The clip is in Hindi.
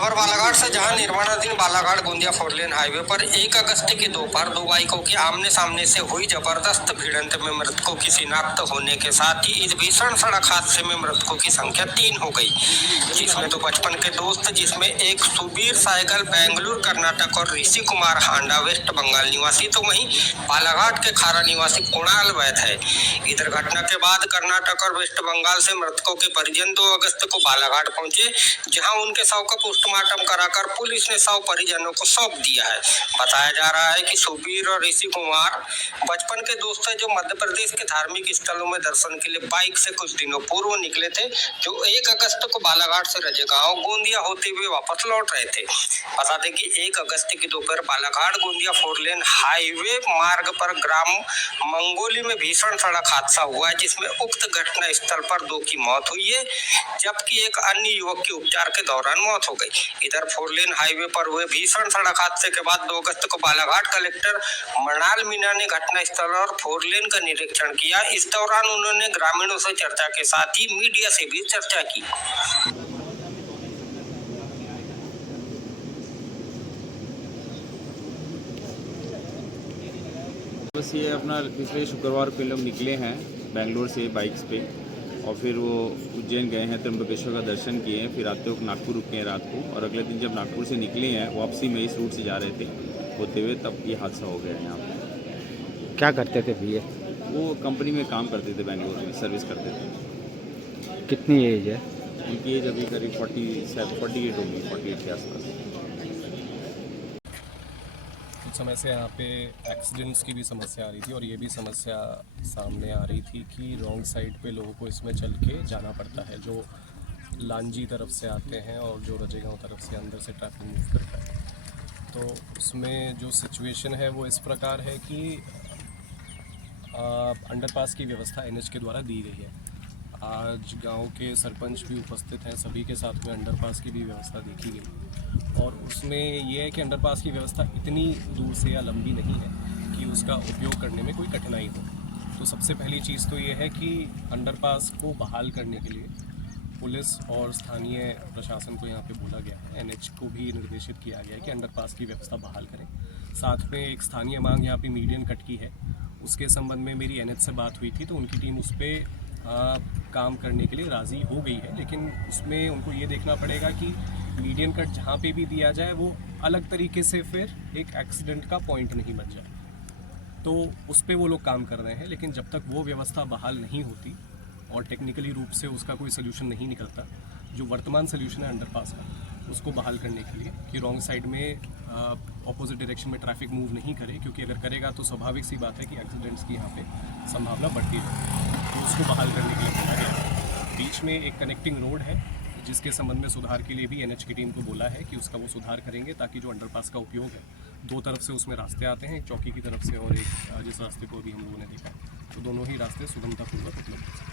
खबर बालाघाट से, जहां निर्माणाधीन बालाघाट गोंदिया 4 लेन हाईवे पर 1 अगस्त की दोपहर दो बाइकों की आमने सामने से हुई जबरदस्त भिड़ंत में मृतकों की शिनाख्त होने के साथ ही इस भीषण सड़क हादसे में मृतकों की संख्या 3 हो गई, जिसमें तो बचपन के दोस्त, जिसमें एक सुबीर साइकिल बेंगलुरु कर्नाटक और ऋषि कुमार हांडा वेस्ट बंगाल निवासी, तो वहीं बालाघाट के खारा निवासी कुणाल वैद है। इधर घटना के बाद कर्नाटक और वेस्ट बंगाल से मृतकों के परिजन 2 अगस्त को बालाघाट पहुंचे, जहां उनके शव का पोस्टमार्टम कराकर पुलिस ने शव परिजनों को सौंप दिया है। बताया जा रहा है कि सुबीर और ऋषि कुमार बचपन के दोस्त हैं, जो मध्य प्रदेश के धार्मिक स्थलों में दर्शन के लिए बाइक से कुछ दिनों पूर्व निकले थे, जो 1 अगस्त को बालाघाट से रजेगांव गोंदिया होते हुए वापस लौट रहे थे। बता दें कि 1 अगस्त की दोपहर बालाघाट गोंदिया 4 लेन हाईवे मार्ग पर ग्राम मंगोली में भीषण सड़क हादसा हुआ है, जिसमें उक्त घटना स्थल पर 2 की मौत हुई है, जबकि एक अन्य युवक की उपचार के दौरान मौत हो गई। इधर 4 लेन हाईवे पर हुए भीषण सड़क हादसे के बाद 2 अगस्त को बालाघाट कलेक्टर मृणाल मीणा ने घटना स्थल और 4 लेन का निरीक्षण किया। इस दौरान उन्होंने ग्रामीणों से चर्चा के साथ ही मीडिया से भी चर्चा की। बस ये अपना पिछले शुक्रवार को लोग निकले हैं बेंगलोर से बाइक्स पे, और फिर वो उज्जैन गए हैं, त्र्यंबकेश्वर का दर्शन किए हैं, फिर आते हुए नागपुर रुके हैं रात को, और अगले दिन जब नागपुर से निकले हैं वापसी में इस रूट से जा रहे थे होते हुए, तब ये हादसा हो गया है। यहाँ पे क्या करते थे भैया? वो कंपनी में काम करते थे, बेंगलोर में सर्विस करते थे। कितनी एज है उनकी एज अभी करीब 48 होगी, 48 के आसपास। कुछ समय से यहाँ पे एक्सीडेंट्स की भी समस्या आ रही थी, और ये भी समस्या सामने आ रही थी कि रॉन्ग साइड पे लोगों को इसमें चल के जाना पड़ता है, जो लांजी तरफ से आते हैं और जो रजेगांव तरफ से अंदर से ट्रैफिक मूव करता है। तो उसमें जो सिचुएशन है वो इस प्रकार है कि अंडरपास की व्यवस्था एनएच के द्वारा दी गई है। आज गांव के सरपंच भी उपस्थित हैं, सभी के साथ में अंडरपास की भी व्यवस्था देखी गई, और उसमें ये है कि अंडरपास की व्यवस्था इतनी दूर से या लंबी नहीं है कि उसका उपयोग करने में कोई कठिनाई हो। तो सबसे पहली चीज़ तो ये है कि अंडरपास को बहाल करने के लिए पुलिस और स्थानीय प्रशासन को यहाँ पे बोला गया है, एनएच को भी निर्देशित किया गया है कि अंडरपास की व्यवस्था बहाल करें। साथ में एक स्थानीय मांग यहाँ पे मीडियन कट की है, उसके संबंध में मेरी एनएच से बात हुई थी, तो उनकी टीम उस पर काम करने के लिए राज़ी हो गई है, लेकिन उसमें उनको ये देखना पड़ेगा कि मीडियन कट जहाँ पे भी दिया जाए वो अलग तरीके से फिर एक एक्सीडेंट का पॉइंट नहीं बन जाए। तो उस पर वो लोग काम कर रहे हैं, लेकिन जब तक वो व्यवस्था बहाल नहीं होती और टेक्निकली रूप से उसका कोई सोल्यूशन नहीं निकलता, जो वर्तमान सोल्यूशन है अंडरपास का, उसको बहाल करने के लिए कि रॉन्ग साइड में ऑपोजिट डायरेक्शन में ट्रैफिक मूव नहीं करे, क्योंकि अगर करेगा तो स्वाभाविक सी बात है कि एक्सीडेंट्स की यहाँ पे संभावना बढ़ती है। तो उसको बहाल करने के लिए बोला गया है। बीच में एक कनेक्टिंग रोड है, जिसके संबंध में सुधार के लिए भी एनएच की टीम को बोला है कि उसका वो सुधार करेंगे, ताकि जो अंडरपास का उपयोग है, 2 तरफ से उसमें रास्ते आते हैं, एक चौकी की तरफ से और एक जिस रास्ते को अभी हम लोगों ने देखा है, तो दोनों ही रास्ते सुगमतापूर्वक उपलब्ध हैं।